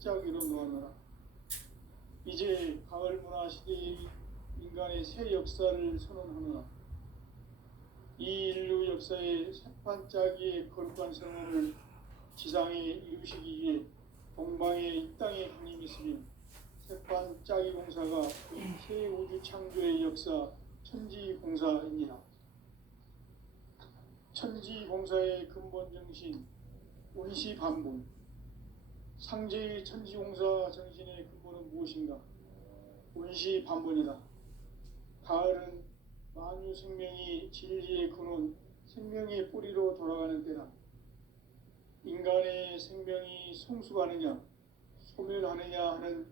골짜기로 놓았노라. 이제 가을 문화 시대의 인간의 새 역사를 선언하노라. 이 인류 역사의 새판짜기의 거룩한 성원을 지상에 이루시기 위해 동방의 이 땅에 강림했으며 새판짜기 공사가 새 우주 창조의 역사 천지공사입니다. 천지공사의 근본 정신 운시반본. 상제의 천지공사 정신의 근본은 무엇인가? 운시반본이다. 가을은 만유 생명이 진리의 근원, 생명의 뿌리로 돌아가는 때다. 인간의 생명이 성숙하느냐, 소멸하느냐 하는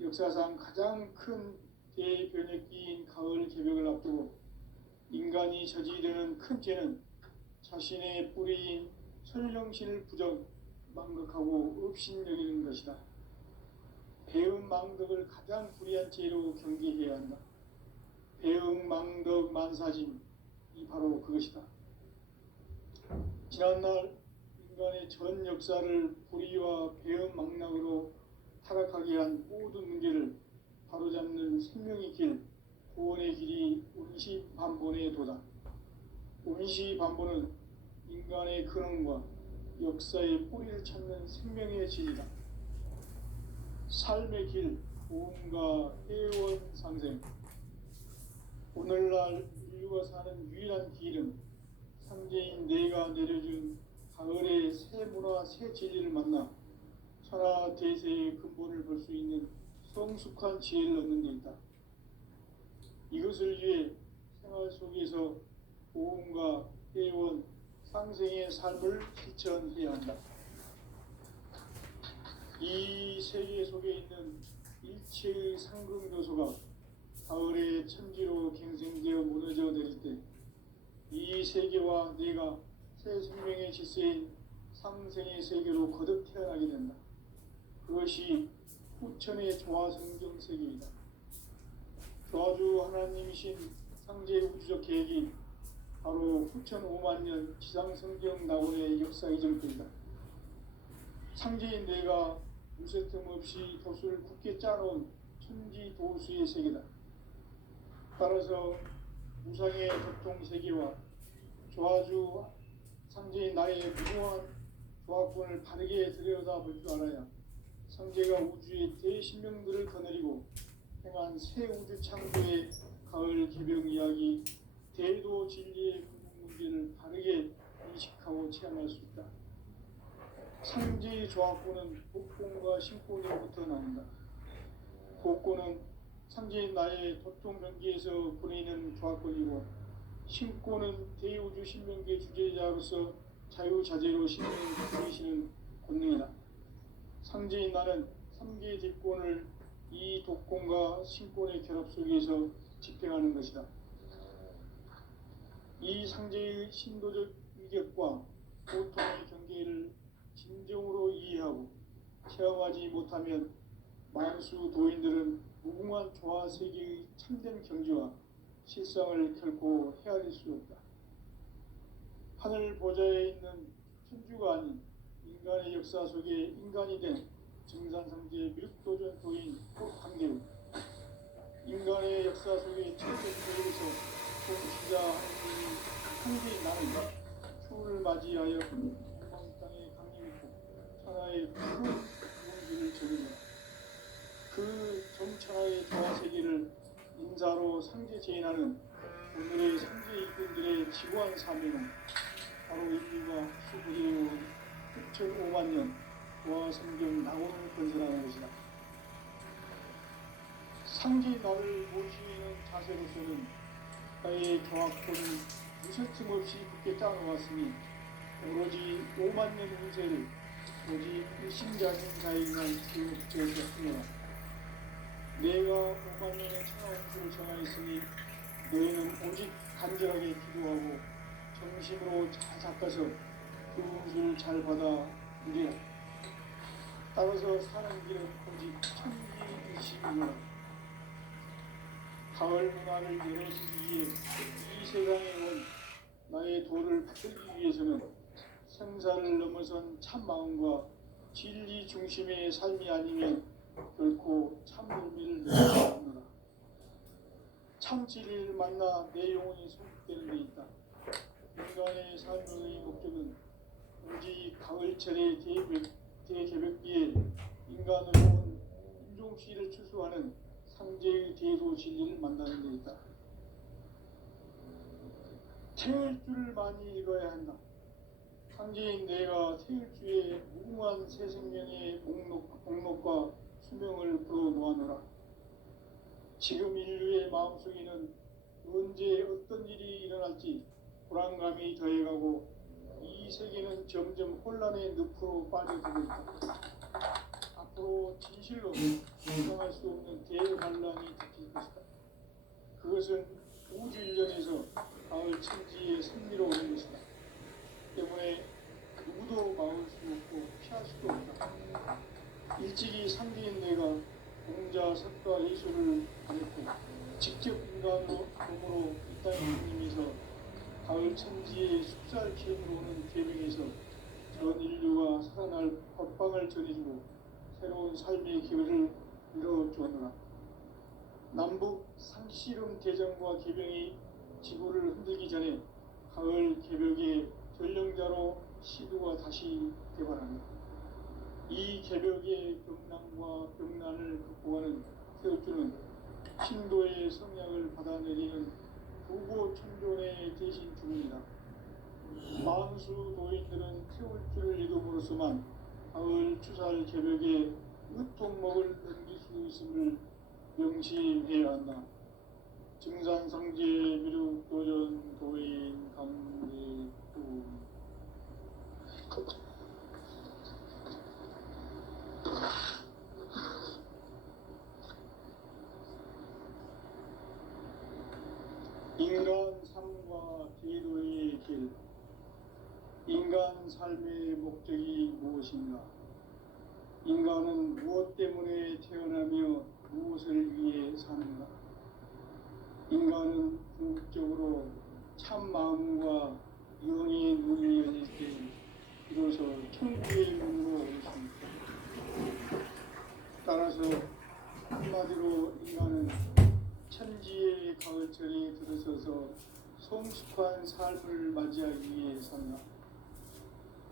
역사상 가장 큰 대변혁기인 가을 개벽을 앞두고 인간이 저지르는 큰 죄는 자신의 뿌리인 천령신을 부정, 망극하고 업신여기는 것이다. 배음 망덕을 가장 불의한 죄로 경계해야 한다. 배음 망덕 만사짐이 바로 그것이다. 지난날 인간의 전 역사를 불의와 배음 망락으로 타락하게 한 모든 문제를 바로잡는 생명의 길, 구원의 길이 운시반본의 도다. 운시반본은 인간의 근원과 역사의 뿌리를 찾는 생명의 진리다. 삶의 길, 보험과 회원 상생. 오늘날 인류가 사는 유일한 길은 상제인 내가 내려준 가을의 새 문화, 새 진리를 만나 천하 대세의 근본을 볼 수 있는 성숙한 지혜를 얻는 데 있다. 이것을 위해 생활 속에서 보험과 회원, 상생의 삶을 실천해야 한다. 이 세계 속에 있는 일체의 상승요소가 가을의 천지로 갱생되어 무너져 내릴 때 이 세계와 내가 새 생명의 질서인 상생의 세계로 거듭 태어나게 된다. 그것이 후천의 조화성경 세계이다. 조화주 하나님이신 상제의 우주적 계획이 바로 후천 5만 년 지상성경 낙원의 역사 이전부이다. 상제인 내가 무쇠틈 없이 돛을 굳게 짜놓은 천지도수의 세계다. 따라서 무상의 교통 세계와 조화주 상제인 나의 무궁한 조화권을 바르게 들여다볼 줄 알아야 상제가 우주의 대신명들을 거느리고 행한 새 우주 창조의 가을 개벽 이야기, 대도 진리의 궁극 문제를 바르게 인식하고 체험할 수 있다. 상제의 조화권은 복권과 신권으로부터 나온다. 복권은 상제인 나의 도통 경계에서 보내는 조화권이고, 신권은 대우주 신명계 주제자로서 자유자재로 신명을 지키시는 권능이다. 상제인 나는 3개의 대권을 이 독권과 신권의 결합 속에서 집행하는 것이다. 이 상제의 신도적 위격과 고통의 경계를 진정으로 이해하고 체험하지 못하면 만수 도인들은 무궁한 조화세계의 참된 경지와 실상을 결코 헤아릴 수 없다. 하늘 보좌에 있는 천주가 아닌 인간의 역사 속에 인간이 된 정산상제 밀도전 도인 강대우, 인간의 역사 속에 천재들에서 동시자 하느님이 상제인 나는 추후를 맞이하여 동방 땅에 강림했고 천하의 푸른 무언지를 적으며 그 정천하의 조화세계를 인사로 상제 제인하는 오늘의 상제 이꾼들의 지구한 사명은 바로 인류가 수부리해온 6,5만 년 조화성경 낙원을 건설하는 것이다. 상제 나를 모시는 자세로서는 나의 조화권을 무쇠틈 없이 굳게 짜놓았으니 오로지 5만 년 운세를 오직 일심자신자에만 기억되게 하노라. 내가 5만 년의 천하운수를 정하였으니 너희는 오직 간절하게 기도하고 정심으로 잘 닦아서 그 운수를 잘 받아 누리라. 따라서 사는 길은 오직 천지의식이라. 가을 문화를 열어주기 위해 이 세상에 온 나의 도를 받들기 위해서는 생사를 넘어선 참 마음과 진리 중심의 삶이 아니면 결코 참 열매를 맺지 않느라. 참 진리를 만나 내 영혼이 소속되는 데 있다. 인간의 삶의 목적은 오직 가을철의 대개벽비에 인간으로 온 인종씨를 추수하는 상제의 대도 진리를 만나는 데 있다. 태을 줄을 많이 읽어야 한다. 상제인 내가 태을주의 무궁한 새 생명의 목록과 수명을 풀어놓아노라. 지금 인류의 마음속에는 언제 어떤 일이 일어날지 불안감이 더해가고 이 세계는 점점 혼란의 늪으로 빠져들고 있다. 앞으로 진실로 예상할 수 없는 대환란이 닥칠 것이다. 그것은 우주 일련에서 가을 천지의 승리로 오는 것이다. 때문에 누구도 막을 수 없고 피할 수도 없다. 일찍이 상대인 내가 공자, 석가, 예수를 가렸고 직접 인간으로 몸으로 이 땅에 생기면서 가을 천지의 숫살 기운으로 오는 계명에서 전 인류가 살아날 법방을 전해주고 새로운 삶의 기회를 이뤄주었노라. 남북 상씨름 대전과 개병이 지구를 흔들기 전에 가을 개벽의 전령자로 시두가 다시 개발한다. 이 개벽의 병난과 병난을 극복하는 태울주는 신도의 성약을 받아내리는 부고천존의 대신 주문이다. 만수 도인들은 태울주를 읽음으로써만 가을 추살 개벽의 으통목을 넘길 수 있음을 명심해야 한다. 증산상제 미륵도전 도인 강대구 인간 삶과 기도의 길. 인간 삶의 목적이 무엇인가? 인간은 무엇 때문에 태어나며 무엇을 위해 사는가? 인간은 궁극적으로 참 마음과 영의 눈이 열릴 때 비로소 천국의 문으로 올 수 있다. 따라서 한마디로 인간은 천지의 가을철에 들어서서 성숙한 삶을 맞이하기 위해 산다.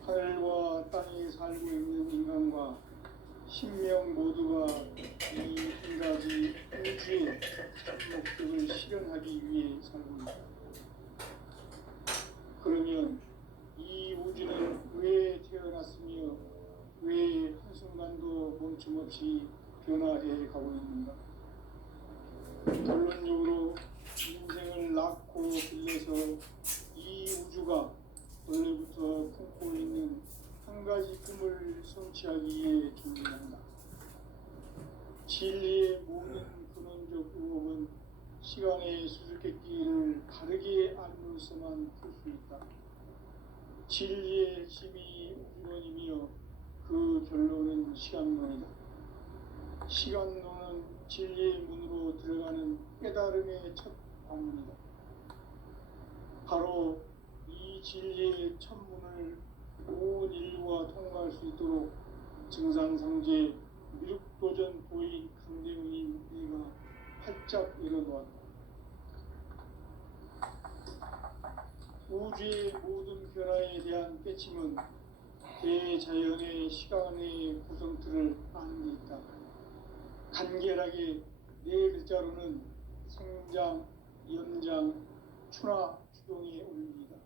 하늘과 땅에 살고 있는 인간과 신명 모두가 이 한 가지 우주의 목적을 실현하기 위해 살고 있다. 그러면 이 우주는 왜 태어났으며 왜 한순간도 멈춤없이 변화해 가고 있는가? 결론적으로 인생을 낳고 길러서 이 우주가 원래부터 품고 있는 한 가지 꿈을 성취하기 위해 존재한다. 진리의 모든 근원적 의혹은 시간의 수수께끼를 바르게 알므로서만 풀 수 있다. 진리의 핵심이 우주론이며 그 결론은 시간론이다. 시간론은 진리의 문으로 들어가는 깨달음의 첫 관문이다. 바로 이 진리의 첫 문을 온 인류가 통과할 수 있도록 증산상제 미륵도전 도인 강대웅인 이가 활짝 열어놓았다. 우주의 모든 변화에 대한 깨침은 대자연의 시간의 구성틀을 아는 데 있다. 간결하게 네 글자로는 생장, 연장, 추나, 추동에 올립니다.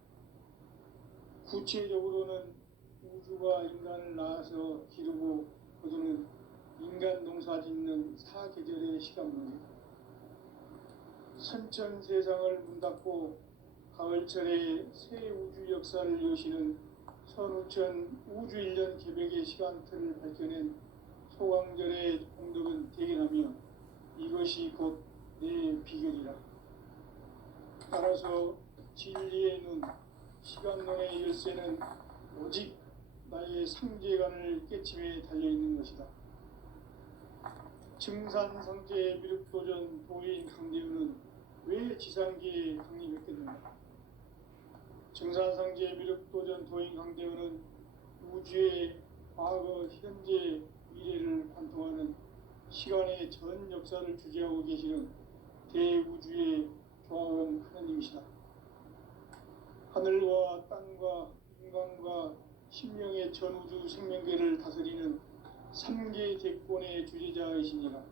구체적으로는 우주가 인간을 낳아서 기르고 거두는 인간 농사 짓는 사계절의 시간문이다. 선천세상을 문닫고 가을철에 새 우주 역사를 여시는 선우천 우주일년 개벽의 시간틀을 밝혀낸 소강절의 공덕은 대견하며 이것이 곧 내 비결이라. 따라서 진리의 눈, 시간론의 열쇠는 오직 나의 상제관을 깨침에 달려있는 것이다. 증산상제 미륵도전 도인 강대우는 왜 지상계에 강림했겠는가? 증산상제 미륵도전 도인 강대우는 우주의 과거, 현재, 미래를 관통하는 시간의 전 역사를 주재하고 계시는 대우주의 조화원 하나님이시다. 하늘과 땅과 인간과 신명의 전우주 생명계를 다스리는 삼계 대권의 주재자이시니라.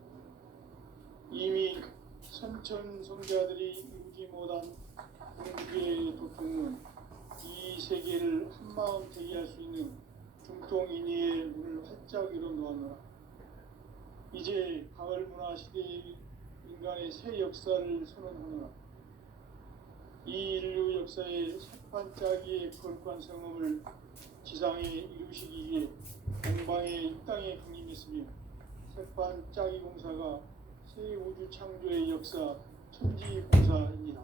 이미 선천성자들이 이루지 못한 공주의 도통은 이 세계를 한마음 되게 할 수 있는 중통인의의 문을 활짝 열어 놓았노라. 이제 가을 문화 시대의 인간의 새 역사를 선언하노라. 이 인류 역사의 새반짝이의 거룩한 성험을 지상에 이루시기 위해 동방의 이 땅에 강림했으며 새반짝이 공사가 새 우주 창조의 역사 천지공사입니다.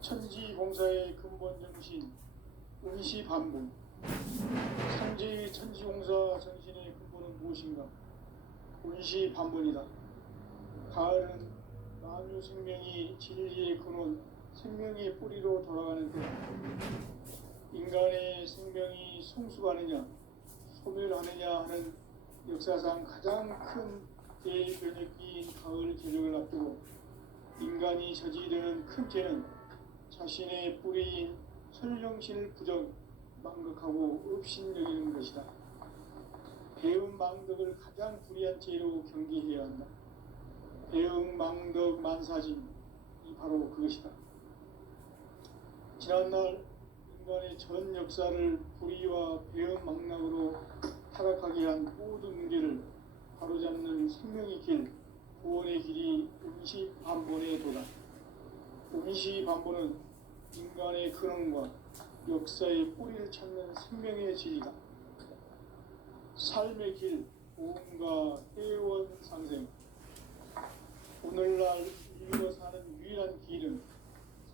천지공사의 근본 정신 운시반분. 상제의 천지공사 정신의 근본은 무엇인가? 운시반분이다. 가을은 만유 생명이 진리의 근원, 생명의 뿌리로 돌아가는데 인간의 생명이 성숙하느냐, 소멸하느냐 하는 역사상 가장 큰 대변혁기인 가을 개력을 앞두고 인간이 저지르는 큰 죄는 자신의 뿌리인 설령신을 부정, 망극하고 업신여기는 것이다. 배음 망덕을 가장 불의한 죄로 경계해야 한다. 배음 망덕 만사진이 바로 그것이다. 지난날 인간의 전 역사를 불의와 배음 망락으로 타락하게 한 모든 문제를 바로잡는 생명의 길, 구원의 길이 운시반본의 도다. 운시반본은 인간의 근원과 역사의 뿌리를 찾는 생명의 진리다. 삶의 길, 보험과 회원 상생. 오늘날 인류가 사는 유일한 길은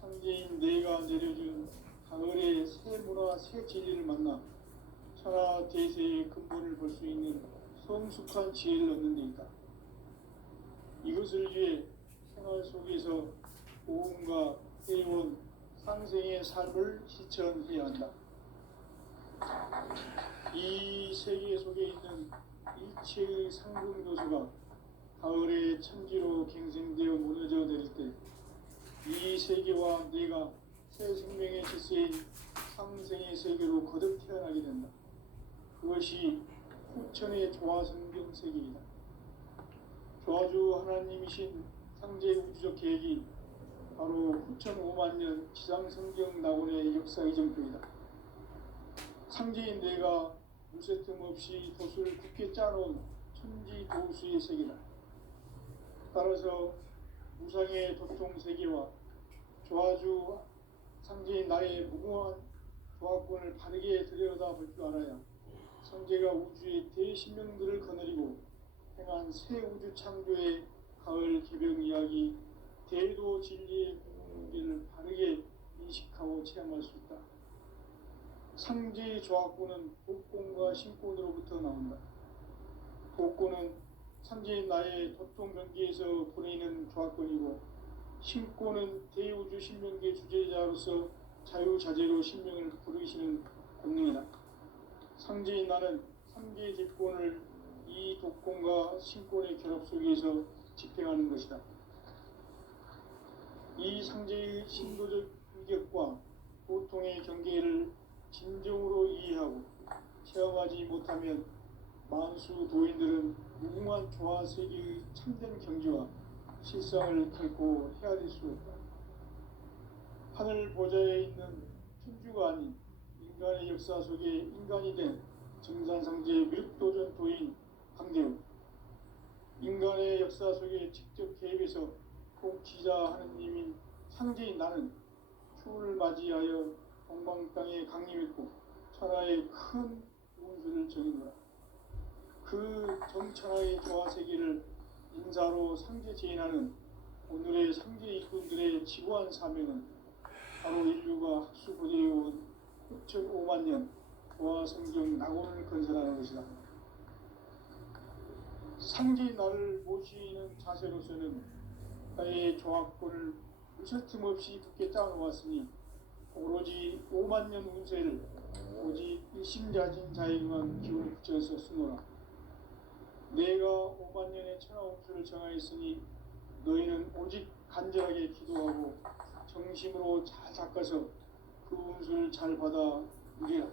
상제인 내가 내려준 가을의 새 문화, 새 진리를 만나 천하 대세의 근본을 볼 수 있는 성숙한 지혜를 얻는 데 있다. 이것을 위해 생활 속에서 보험과 회원, 상생의 삶을 실천해야 한다. 이 세계 속에 있는 일체의 상승 요소가 가을의 천지로 갱생되어 무너져 내릴 때 이 세계와 내가 새 생명의 질서인 상생의 세계로 거듭 태어나게 된다. 그것이 후천의 조화성경 세계이다. 조화주 하나님이신 상제 우주적 계획이 바로 후천 5만 년 지상성경 낙원의 역사 이정표이다. 상제인 내가 무쇠 틈 없이 도수를 굳게 짜놓은 천지 도수의 세계다. 따라서 무상의 도통 세계와 조화주 상제인 나의 무궁한 조화권을 바르게 들여다볼 줄 알아야 상제가 우주의 대신명들을 거느리고 행한 새 우주 창조의 가을 개병 이야기, 대도 진리의 문제를 바르게 인식하고 체험할 수 있다. 상제의 조화권은 복권과 신권으로부터 나온다. 복권은 상제인 나의 도통 경계에서 보내는 조화권이고 신권은 대우주 신명계 주제자로서 자유자재로 신명을 부르시는 권능이다. 상제인 나는 3개의 대권을 이 독권과 신권의 결합 속에서 집행하는 것이다. 이 상제의 신도적 위격과 보통의 경계를 진정으로 이해하고 체험하지 못하면 만수 도인들은 무궁한 조화 세계의 참된 경지와 실상을 결코 헤아릴 수 없다. 하늘 보좌에 있는 천주가 아닌 인간의 역사 속에 인간이 된 정산상제 묘도전 도인 강대우, 인간의 역사 속에 직접 개입해서 통치자 하느님인 상제인 나는 추를 맞이하여 동방 땅에 강림했고 천하의 큰 운수를 정해노라. 그 정천하의 조화 세계를 인사로 상제 제인하는 오늘의 상제 일꾼들의 지고한 사명은 바로 인류가 학수고대해온 6,5만 년 조화 성경 낙원을 건설하는 것이다. 상제인 나를 모시는 자세로서는 나의 조화권을 무쇠틈 없이 굳게 짜놓았으니 오로지 5만 년 운세를 오직 일심자진 자에게만 기운을 붙여서 쓰노라. 내가 5만 년의 천하홍수를 정하였으니 너희는 오직 간절하게 기도하고 정심으로 잘 닦아서 그 운수를 잘 받아 누리라.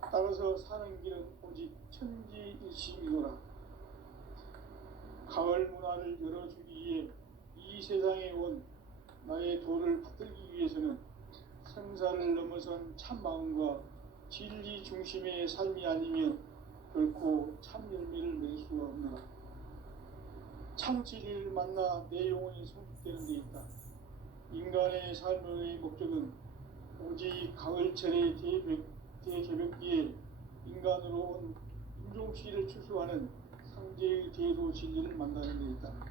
따라서 사는 길은 오직 천지일심이노라. 가을 문화를 열어주기 위해 이 세상에 온 나의 도를 받들기 위해서는 생사를 넘어선 참 마음과 진리 중심의 삶이 아니면 결코 참 열매를 맺을 수가 없노라. 참 진리를 만나 내 영혼이 성숙되는 데 있다. 인간의 삶의 목적은 오직 가을철의 대개벽기에 인간으로 온 인종시를 추수하는 상제의 대도 진리를 만나는 데 있다.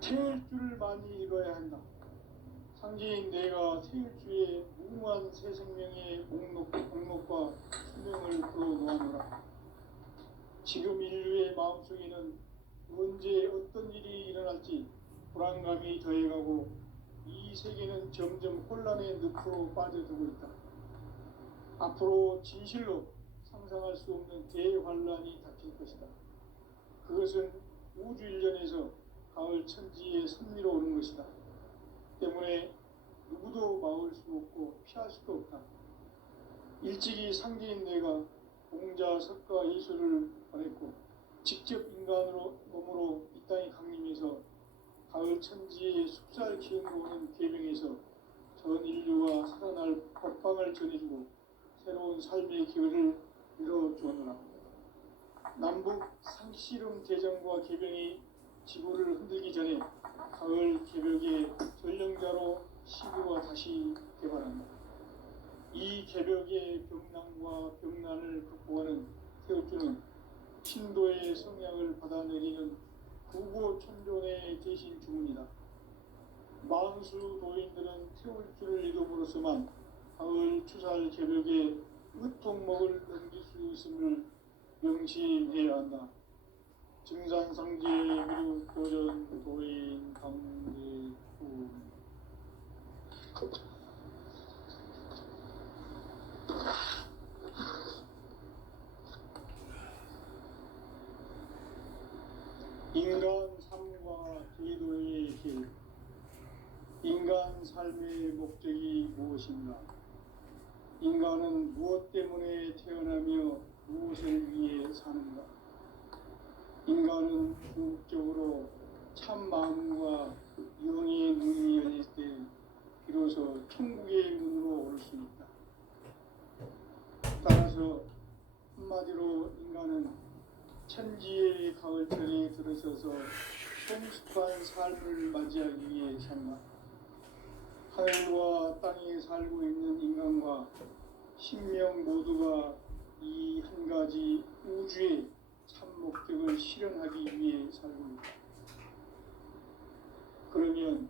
태일주를 많이 읽어야 한다. 상제인 내가 태일주의 무궁한 새 생명의 목록과 수명을 풀어놓아노라. 지금 인류의 마음속에는 언제 어떤 일이 일어날지 불안감이 더해가고 이 세계는 점점 혼란의 늪으로 빠져들고 있다. 앞으로 진실로 상상할 수 없는 대환란이 닥칠 것이다. 그것은 우주 일련에서 가을 천지의 섭리로 오는 것이다. 때문에 누구도 막을 수 없고 피할 수도 없다. 일찍이 상제인 내가 공자, 석가, 예수를 보냈고 직접 인간으로 몸으로 이 땅에 강림해서 가을 천지의 숲살 기운으로 오는 계명에서 전 인류가 살아날 법방을 전해주고 새로운 삶의 기회를 열어주었노라. 남북 상씨름 대전과 개병이 지구를 흔들기 전에 가을 개벽의 전령자로 시구가 다시 개발한다. 이 개벽의 병난과 병난을 극복하는 태울주는 신도의 성향을 받아내리는 구고천존의 대신 주문이다. 만수 도인들은 태울주를 이름으로서만 가을 추살 개벽의 으통목을 넘길 수 있음을 명심해야 한다. 증산상제 미륵도전 도인 강대구. 인간 삶과 제도의 길. 인간 삶의 목적이 무엇인가? 인간은 무엇 때문에 태어나며 무엇을 위해 사는가? 인간은 궁극적으로 참 마음과 영의 눈이 열릴 때 비로소 천국의 문으로 올 수 있다. 따라서 한마디로 인간은 천지의 가을철에 들어서서 성숙한 삶을 맞이하기 위해 산다. 하늘과 땅에 살고 있는 인간과 신명 모두가 이 한 가지 우주의 참 목적을 실현하기 위해 살고 있다. 그러면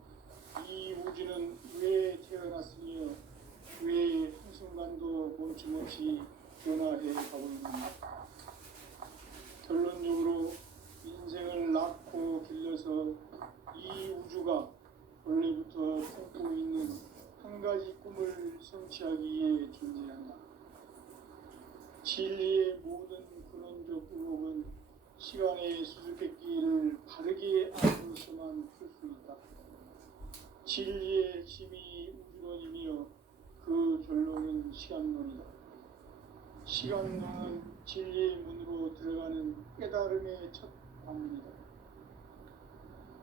이 우주는 왜 태어났으며 왜 한순간도 멈춤없이 변화해 가고 있는가? 결론적으로 인생을 낳고 길러서 이 우주가 원래부터 품고 있는 한 가지 꿈을 성취하기 위해 존재한다. 진리의 모든 근원적 의혹은 시간의 수수께끼를 바르게 알고서만 풀 수 있다. 진리의 핵심이 우주론이며 그 결론은 시간론이다. 시간론은 진리의 문으로 들어가는 깨달음의 첫 관문이다.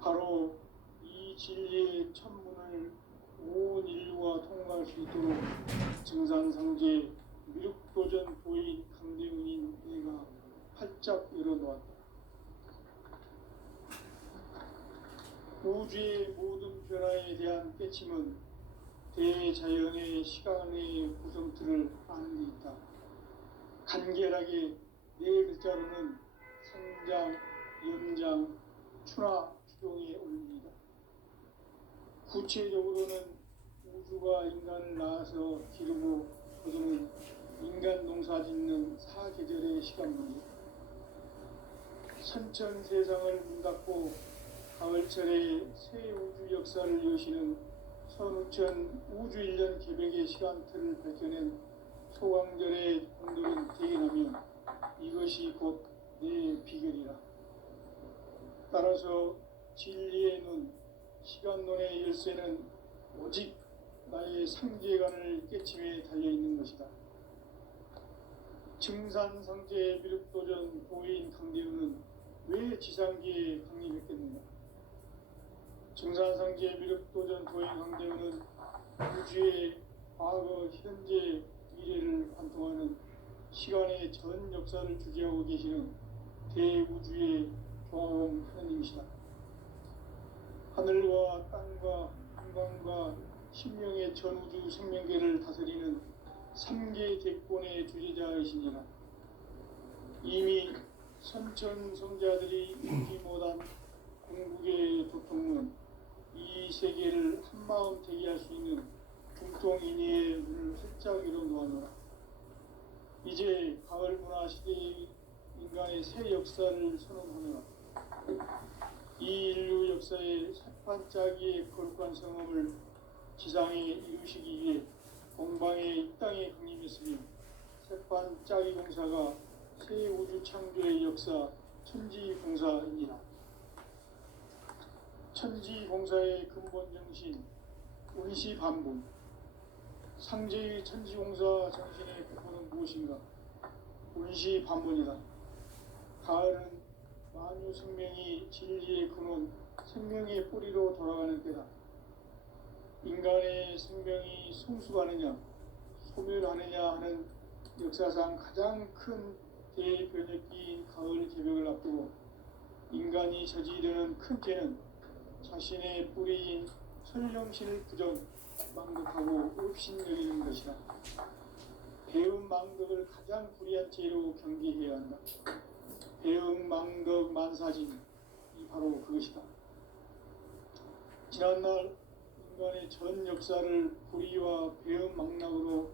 바로 이 진리의 첫 문을 온 인류가 통과할 수 있도록 증산상제 미륵도전 도인 강대훈인 내가 활짝 열어놓았다. 우주의 모든 변화에 대한 깨침은 대자연의 시간의 구성틀을 아는 데 있다. 간결하게 네 글자로는 성장, 연장, 추나 추종에 올립니다. 구체적으로는 우주가 인간을 낳아서 기르고 거두는 인간 농사 짓는 사계절의 시간문이다. 선천 세상을 문 닫고 가을철에 새 우주 역사를 여시는 선우천 우주일년 개백의 시간틀을 밝혀낸 소강절의 공덕은 대견하며 이것이 곧 내 비결이라. 따라서 진리의 눈, 시간론의 열쇠는 오직 나의 상제관을 깨침에 달려있는 것이다. 증산상제의 미륵도전 도인 강대우는 왜 지상기에 강림했겠는가? 증산상제의 미륵도전 도인 강대우는 우주의 과거, 현재, 미래를 관통하는 시간의 전 역사를 주재하고 계시는 대우주의 조화공 하느님이시다. 하늘과 땅과 한강과 신명의 전우주 생명계를 다스리는 삼계 대권의 주재자이시니라. 이미 선천성자들이 잊지 못한 궁극의 도통은 이 세계를 한마음 대기할 수 있는 중통인의의 문을 활짝 열어놓아노라. 이제 가을 문화 시대의 인간의 새 역사를 선언하노라. 이 인류 역사의 새반짝이의 거룩한 성험을 지상에 이루시기 위해 공방에 이 땅에 강림했으며 새반짝이 공사가 새 우주 창조의 역사 천지공사입니다. 천지공사의 근본 정신 운시반본. 상제의 천지공사 정신의 근본은 무엇인가? 운시반본이다. 가을은 만유 생명이 진리의 근원, 생명의 뿌리로 돌아가는 때다. 인간의 생명이 성숙하느냐, 소멸하느냐 하는 역사상 가장 큰 대변혁기인 가을 개벽을 앞두고 인간이 저지르는 큰 죄는 자신의 뿌리인 천령신을 부정망덕하고 업신여기는 것이다. 배은망덕을 가장 불의한 죄로 경계해야 한다. 배은망덕 만사진이 바로 그것이다. 지난날 인간의 전 역사를 불의와 배은망락으로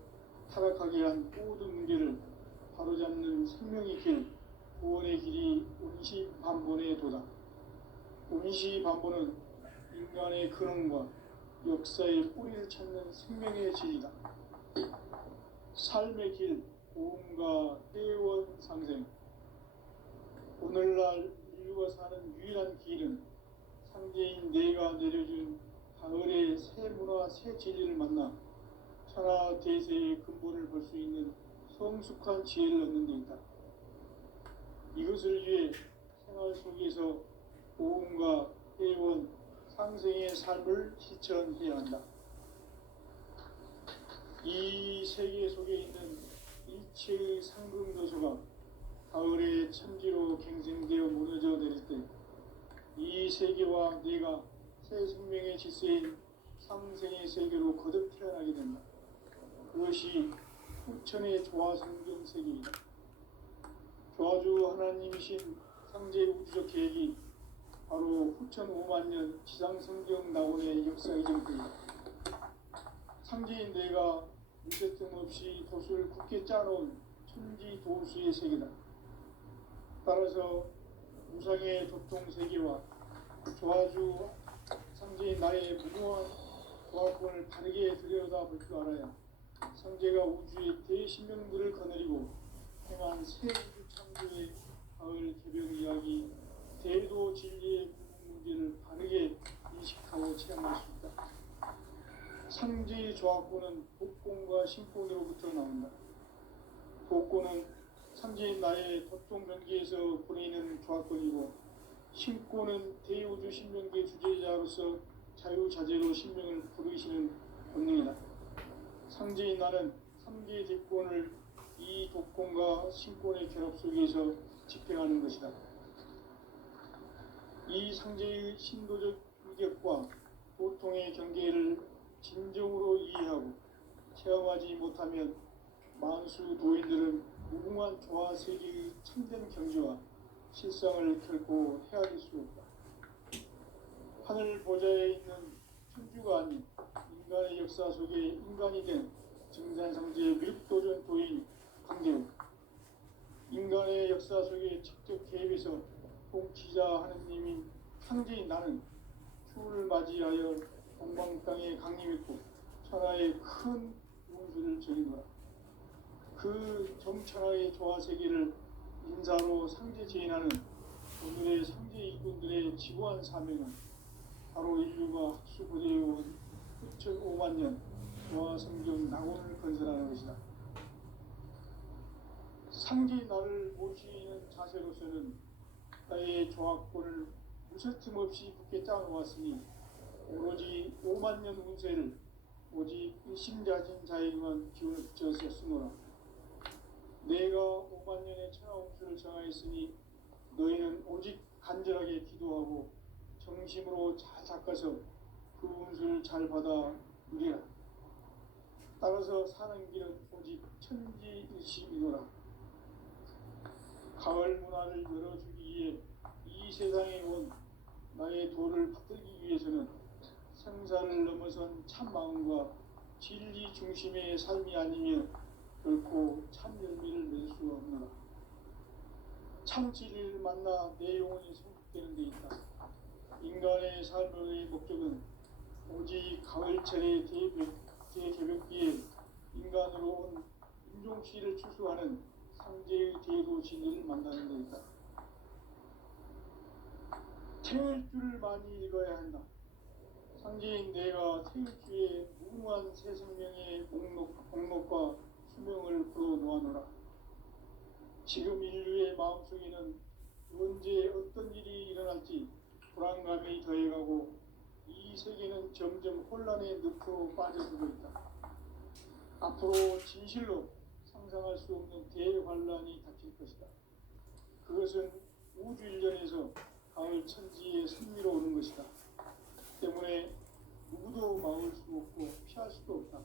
타락하게 한 모든 문제를 바로잡는 생명의 길, 구원의 길이 운시반본의 도다. 운시반본은 인간의 근원과 역사의 뿌리를 찾는 생명의 진리다. 삶의 길, 고음과 회원상생. 오늘날 인류가 사는 유일한 길은 상제인 내가 내려준 가을의 새 문화, 새 진리를 만나 천하 대세의 근본을 볼 수 있는 성숙한 지혜를 얻는 데 있다. 이것을 위해 생활 속에서 고음과 회원, 상생의 삶을 실천해야 한다. 이 세계 속에 있는 일체의 상금도서가 가을의 천지로 갱생되어 무너져 내릴 때 이 세계와 내가 새 생명의 질서인 상생의 세계로 거듭 태어나게 된다. 그것이 후천의 조화성경 세계이다. 조화주 하나님이신 상제 우주적 계획이 바로 후천 5만년 지상성경 낙원의 역사 이전입니다. 상제인 내가 물세틈 없이 도수를 굳게 짜놓은 천지 도수의 세계다. 따라서 무상의 도통 세계와 조화주 상제인 나의 무모한 조화권을 바르게 들여다볼 줄 알아야 상제가 우주의 대신명들을 거느리고 행한 새 우주 창조의 가을 개벽 이야기, 대도 진리의 궁극 문제를 바르게 인식하고 체험할 수 있다. 상제의 조화권은 복권과 신권으로부터 나온다. 복권은 상제인 나의 도통 변기에서 보내는 조화권이고, 신권은 대우주 신명계 주제자로서 자유자재로 신명을 부르시는 본능이다. 상제인 나는 3개의 대권을 이 독권과 신권의 결합 속에서 집행하는 것이다. 이 상제의 신도적 위격과 보통의 경계를 진정으로 이해하고 체험하지 못하면 만수 도인들은 무궁한 조화 세계의 참된 경지와 실상을 결코 헤아릴 수 없다. 하늘 보좌에 있는 천주가 아닌 인간의 역사 속에 인간이 된 증산상제의 미륵도전 도인 강대우. 인간의 역사 속에 직접 개입해서 통치자 하느님인 상제인 나는 추를 맞이하여 동방 땅에 강림했고 천하에 큰 운수를 전이노라. 그 정천하의 조화세계를 인사로 상제 제인하는 오늘의 상제 일꾼들의 지고한 사명은 바로 인류가 학수고대해온 9,500만 년 조화성경 낙원을 건설하는 것이다. 상제 나를 모시는 자세로서는 나의 조합권을 무쇠틈 없이 굳게 짜놓았으니 오로지 5만 년 운세를 오직 일심자진 자에게만 기운을 붙여서 쓰노라. 내가 5만 년의 천하홍수를 정하였으니 너희는 오직 간절하게 기도하고 정심으로 잘 닦아서 그 운수를 잘 받아 누리라. 따라서 사는 길은 오직 천지일심이노라. 가을 문화를 열어주기 위해 이 세상에 온 나의 도를 받들기 위해서는 생사를 넘어선 참 마음과 진리 중심의 삶이 아니면 결코 참 열매를 맺을 수가 없노라. 참 진리를 만나 내 영혼이 성숙되는 데 있다. 인간의 삶의 목적은 오직 가을철의 대개벽기에 인간으로 온 인종시를 추수하는 상제의 대도 진리를 만나는 데 있다. 태울 줄을 많이 읽어야 한다. 상제인 내가 태울주의 무궁한 새 생명의 목록과 수명을 풀어놓아노라. 지금 인류의 마음속에는 언제 어떤 일이 일어날지 불안감이 더해가고 이 세계는 점점 혼란의 늪으로 빠져들고 있다. 앞으로 진실로 상상할 수 없는 대환란이 닥칠 것이다. 그것은 우주 일련에서 가을 천지의 승리로 오는 것이다. 때문에 누구도 막을 수 없고 피할 수도 없다.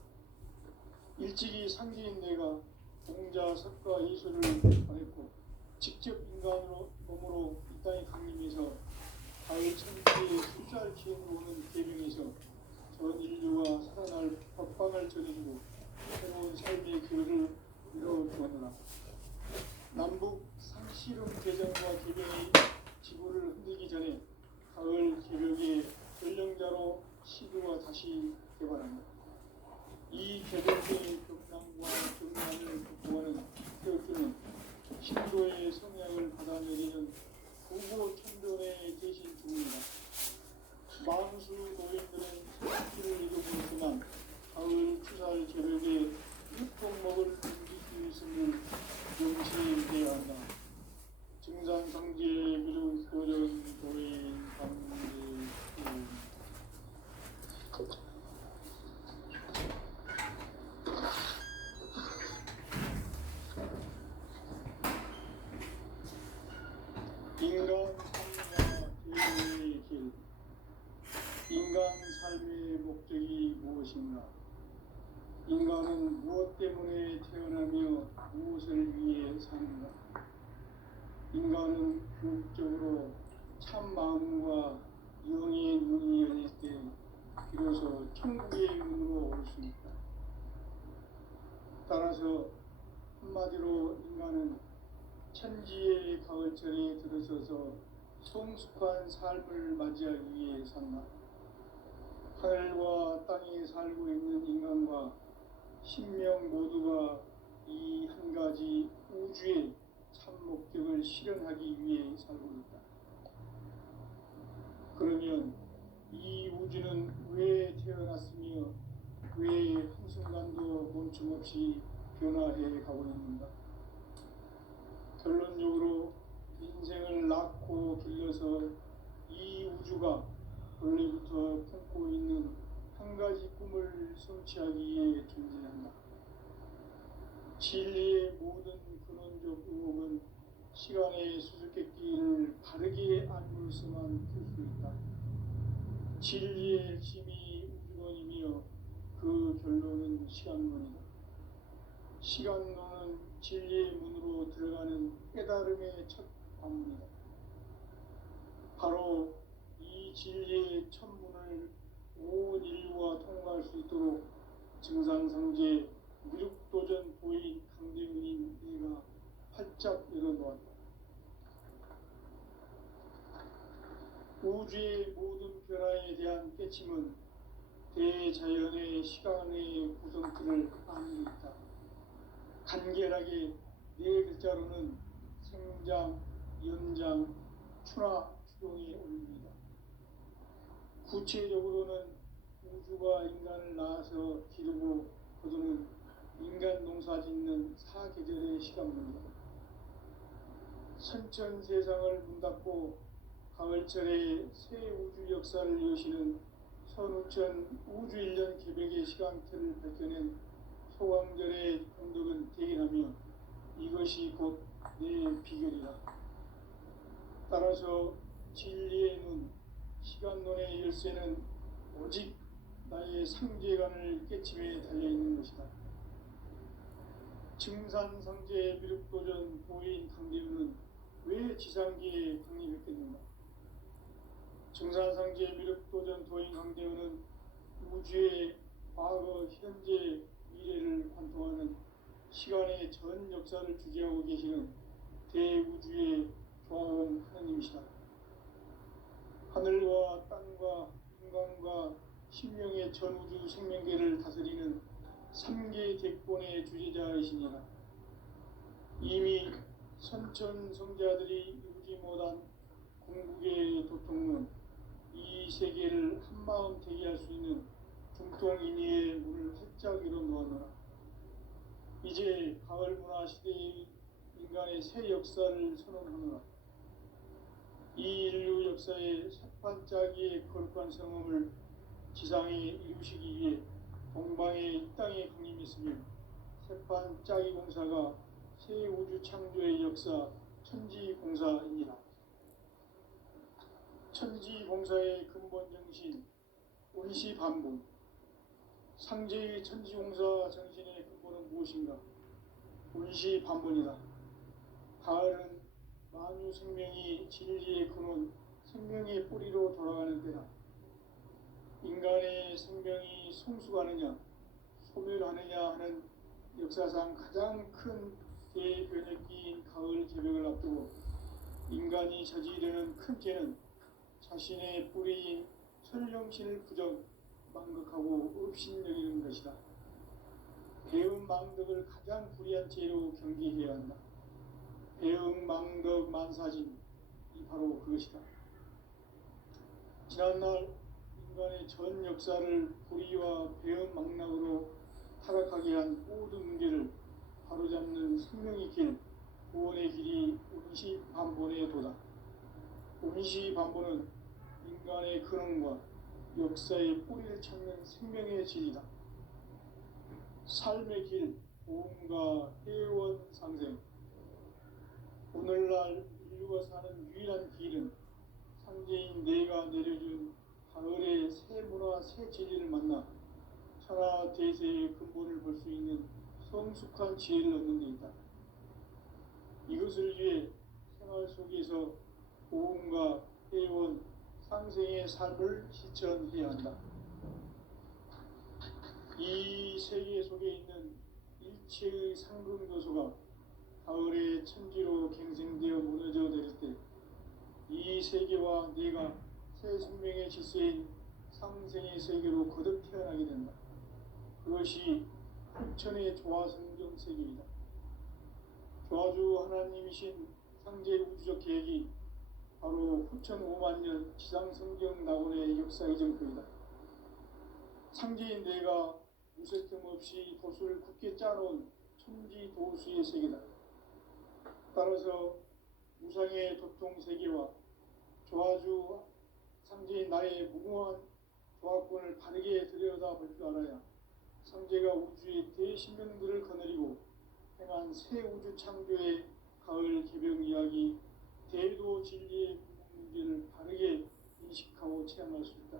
일찍이 상제인 내가 공자, 석가, 예수를 보냈고 직접 인간으로 몸으로 이 땅에 강림해서 가을 천지의 숫자를 기행으로 오는 계명에서 전 인류가 살아날 법방을 전해주고 새로운 삶의 길을 이뤄주었노라. 남북 상씨름 개정과 개변이 지구를 흔들기 전에 가을 개벽의 전령자로 시도가 다시 개발한다. 이 개벽의 경랑과 경란을 극복하는 태극기는 신도의 성향을 받아내리는 부고 천존의 대신 중입니다. 만수 노인들은 태극기를 잃어버렸지만 가을 추살 개벽에 육동목을 옮길 수 있음을 명시해야 한다. 증산상제 미륵 도전 도인 강제 인간 삶과 대의 길. 인간 삶의 목적이 무엇인가? 인간은 무엇 때문에 태어나며 무엇을 위해 사는가? 인간은 궁극적으로 참 마음과 영의 눈이 열릴 때 비로소 천국의 문으로 올 수 있다. 따라서 한마디로 인간은 천지의 가을철에 들어서서 성숙한 삶을 맞이하기 위해 산다. 하늘과 땅에 살고 있는 인간과 신명 모두가 이 한 가지 우주의 참 목적을 실현하기 위해 살고 있다. 그러면 이 우주는 왜 태어났으며 왜 한순간도 멈춤없이 변화해 가고 있는가? 결론적으로 인생을 낳고 길러서 이 우주가 원래부터 품고 있는 한 가지 꿈을 성취하기 위해 존재한다. 진리의 모든 근원적 의혹은 시간의 수수께끼를 바르게 알고서만 풀 수 있다. 진리의 핵심이 우주론이며 그 결론은 시간론이다. 시간론은 진리의 문으로 들어가는 깨달음의 첫 관문이다. 바로 이 진리의 첫 문을 온 인류가 통과할 수 있도록 증상상제 미륵도전 보인 강대문인 내가 활짝 열어놓았다. 우주의 모든 변화에 대한 깨침은 대자연의 시간의 구성틀을 아는 데 있다. 간결하게 네 글자로는 생장, 연장, 추나 추동이 올립니다. 구체적으로는 우주가 인간을 낳아서 기르고 거두는 인간 농사 짓는 사계절의 시간입니다. 선천 세상을 문닫고 가을철에 새 우주 역사를 여시는 선우천 우주 1년 개백의 시간틀을 밝혀낸 소강절의 공덕은 대견하며 이것이 곧 내 비결이다. 따라서 진리의 눈, 시간론의 열쇠는 오직 나의 상제관을 깨침에 달려있는 것이다. 증산상제 미륵도전 도인 강대우는 왜 지상기에 강림했겠는가? 증산상제 미륵도전 도인 강대우는 우주의 과거, 현재, 미래를 관통하는 시간의 전 역사를 주재하고 계시는 대우주의 조화원 하나님이시다. 하늘과 땅과 인간과 신명의 전우주 생명계를 다스리는 3개 객본의 주제자이시니라. 이미 선천성자들이 이루지 못한 궁극의 도통은 이 세계를 한마음 되게 할 수 있는 중통인의의 문을 활짝 열어놓았노라. 이제 가을 문화 시대의 인간의 새 역사를 선언하노라. 이 인류 역사의 삭반짜기의 거룩한 성음을 지상에 이루시기 위해 동방의 이 땅에 강림했으며 삭반짜기 공사가 새 우주 창조의 역사 천지공사입니다. 천지공사의 근본 정신 운시반복. 상제의 천지공사 정신의 근본은 무엇인가? 운시반복이다. 가을은 만유 생명이 진리의 근원, 생명의 뿌리로 돌아가는 때다. 인간의 생명이 성숙하느냐, 소멸하느냐 하는 역사상 가장 큰 대변혁기인 가을 개벽을 앞두고 인간이 저지르는 큰 죄는 자신의 뿌리인 천령신을 부정, 망극하고 업신여기는 것이다. 배음 망덕을 가장 불의한 죄로 경계해야 한다. 배음 망덕 만사진이 바로 그것이다. 지난날 인간의 전 역사를 불의와 배음 망락으로 타락하게 한 모든 문제를 바로잡는 생명의 길, 구원의 길이 운시반본의 도다. 운시반본은 인간의 근원과 역사의 뿌리를 찾는 생명의 질이다. 삶의 길, 보험과 회원 상생. 오늘날 인류가 사는 유일한 길은 상제인 내가 내려준 가을의 새 문화, 새 진리를 만나 천하 대세의 근본을 볼 수 있는 성숙한 지혜를 얻는 데 있다. 이것을 위해 생활 속에서 보험과 회원, 상생의 삶을 실천해야 한다. 이 세계 속에 있는 일체의 상근교소가 가을의 천지로 갱생되어 무너져 내릴 때 이 세계와 내가 새 생명의 질서인 상생의 세계로 거듭 태어나게 된다. 그것이 후천의 조화성경 세계이다. 조화주 하나님이신 상제 우주적 계획이 바로 후천 5만 년 지상성경 낙원의 역사 이정표이다. 상제인 내가 무쇠틈 없이 도수를 굳게 짜놓은 천지 도수의 세계다. 따라서 무상의 도통 세계와 조화주 상제인 나의 무궁한 조화권을 바르게 들여다볼 줄 알아야 상제가 우주의 대신명들을 거느리고 행한 새 우주 창조의 가을 개벽 이야기, 대도 진리의 문제를 바르게 인식하고 체험할 수 있다.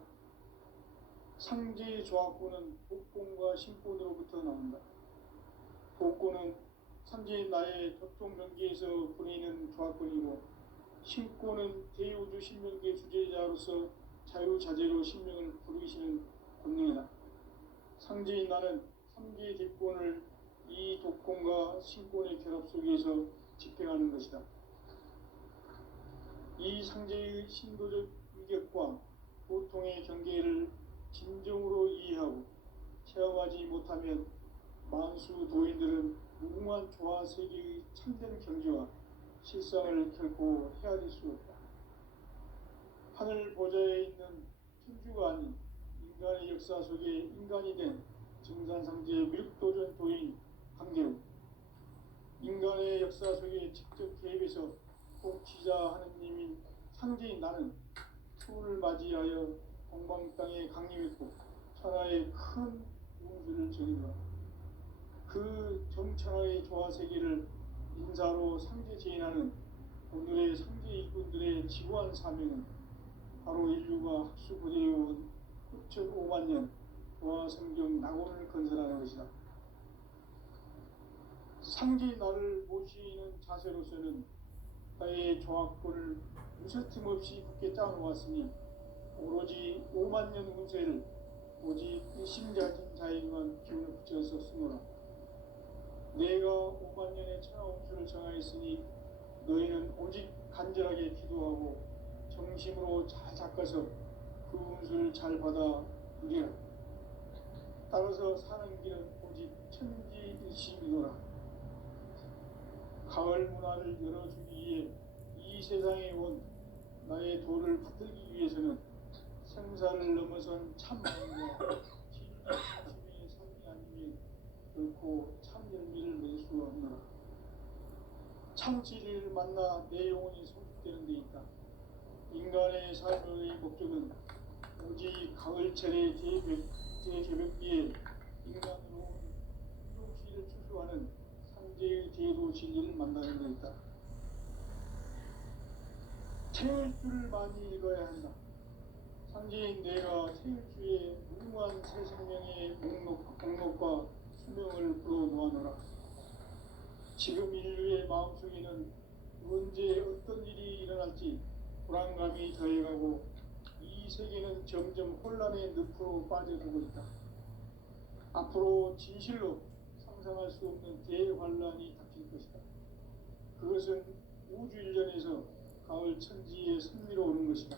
상제의 조화권은 복권과 신권으로부터 나온다. 복권은 상제인 나의 도통명계에서 보내는 조화권이고, 신권은 대우주 신명계 주제자로서 자유자재로 신명을 부르시는 권능이다. 상제인 나는 3개의 객권을 이 독권과 신권의 결합 속에서 집행하는 것이다. 이 상제의 신도적 위격과 보통의 경계를 진정으로 이해하고 체험하지 못하면 만수 도인들은 무궁한 조화 세계의 참된 경지와 실상을 결코 헤아릴 수 없다. 하늘 보좌에 있는 천주가 아닌 인간의 역사 속에 인간이 된 증산상제의 미륵도전 도인 강대우, 인간의 역사 속에 직접 개입해서 통치자 하느님인 상제인 나는 추운을 맞이하여 동방 땅에 강림했고 천하의 큰 운수를 전이노라. 그 정천하의 조화세계를 인사로 상제 제인하는 오늘의 상제 일꾼들의 지구한 사명은 바로 인류가 학수고대해온 6,500만 년 조화성경 낙원을 건설하는 것이다. 상제 나를 모시는 자세로서는 나의 조합권을 무서팀 없이 굳게 짜놓았으니 오로지 5만 년 운세를 오직 일심자진 자에게만 기운을 붙여서 쓰노라. 내가 5만 년의 천하 운수를 정하였으니 너희는 오직 간절하게 기도하고 정심으로 잘 닦아서 그 운수를 잘 받아 누리라. 따라서 사는 길은 오직 천지일심이노라. 가을 문화를 열어주기 위해 이 세상에 온 나의 도를 받들기 위해서는 생사를 넘어선 참마음과 진리심의 삶이 아니면 결코 참 열매를 맺을 수 없노라. 참 진리를 만나 내 영혼이 성숙되는 데 있다. 인간의 삶의 목적은 오직 가을철의 대개벽기에 인간으로 운동시를 추수하는 상제의 대도 진리를 만나는 데 있다. 태일주를 많이 읽어야 한다. 상제인 내가 태일주의 무궁한 새 생명의 목록과 수명을 불어놓아노라. 지금 인류의 마음속에는 언제 어떤 일이 일어날지 불안감이 더해가고 이 세계는 점점 혼란의 늪으로 빠져들고 있다. 앞으로 진실로 상상할 수 없는 대환란이 닥칠 것이다. 그것은 우주 일련에서 가을 천지의 승리로 오는 것이다.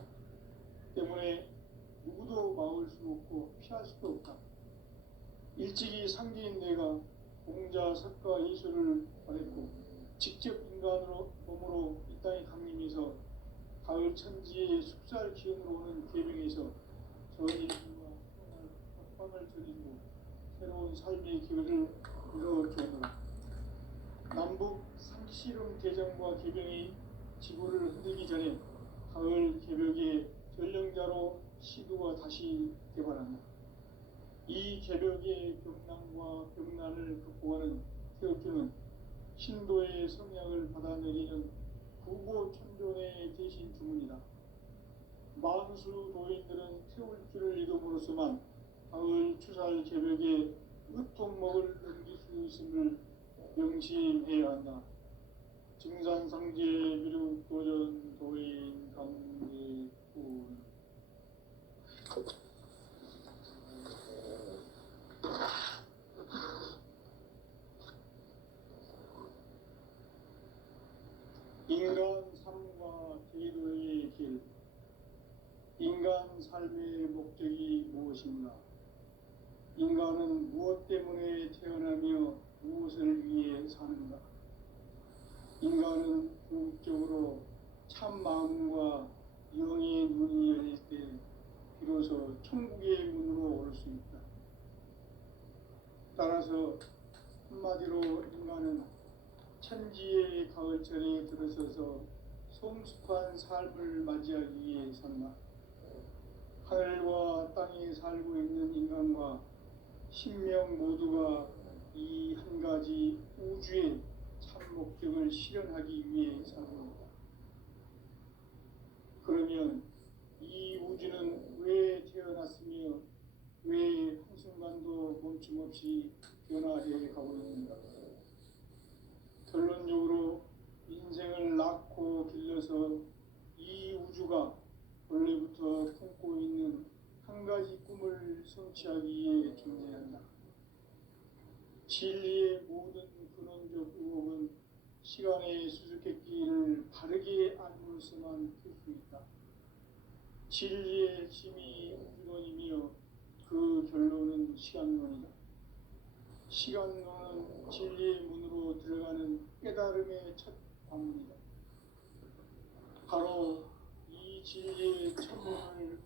때문에 누구도 막을 수 없고 피할 수도 없다. 일찍이 상제인 내가 공자, 석가, 예수를 보냈고 직접 인간으로 몸으로 이 땅에 강림해서 가을 천지의 숙살 기운으로 오는 계명에서 전 인류와 협방을 저지르고 새로운 삶의 기회를 이뤄주었노라. 남북 상시름 대전과 개병이 지구를 흔들기 전에 가을 개벽의 전령자로 시도가 다시 개발한다. 이 개벽의 격난과 격난을 극복하는 태엽주는 신도의 성향을 받아내리는 구고천존의 대신 주문이다. 만수 도인들은 태울주를 이름으로서만 가을 추살 개벽에 으통목을 넘길 수 있음을 명심해야 한다. 증산상제 미륵도전 도인 강대군. 인간 삶과 제도의 길. 인간 삶의 목적이 무엇인가? 인간은 무엇 때문에 태어나며 무엇을 위해 사는가? 인간은 궁극적으로 참 마음과 영의 눈이 열릴 때 비로소 천국의 문으로 올 수 있다. 따라서 한마디로 인간은 천지의 가을철에 들어서서 성숙한 삶을 맞이하기 위해 산다. 하늘과 땅에 살고 있는 인간과 신명 모두가 이 한 가지 우주의 참 목적을 실현하기 위해 살아옵니다. 그러면 이 우주는 왜 태어났으며 왜 한순간도 멈춤없이 변화해 가고 있는가? 결론적으로 인생을 낳고 길러서 이 우주가 원래부터 품고 있는 한 가지 꿈을 성취하기 위해 존재한다. 진리의 모든 근원적 의혹은 시간의 수수께끼를 바르게 알므로서만 풀 수 있다. 진리의 핵심이 우주론이며 그 결론은 시간론이다. 시간론은 진리의 문으로 들어가는 깨달음의 첫 관문이다. 바로 이 진리의 첫 문을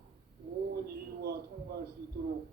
온 인류가 통과할 수 있도록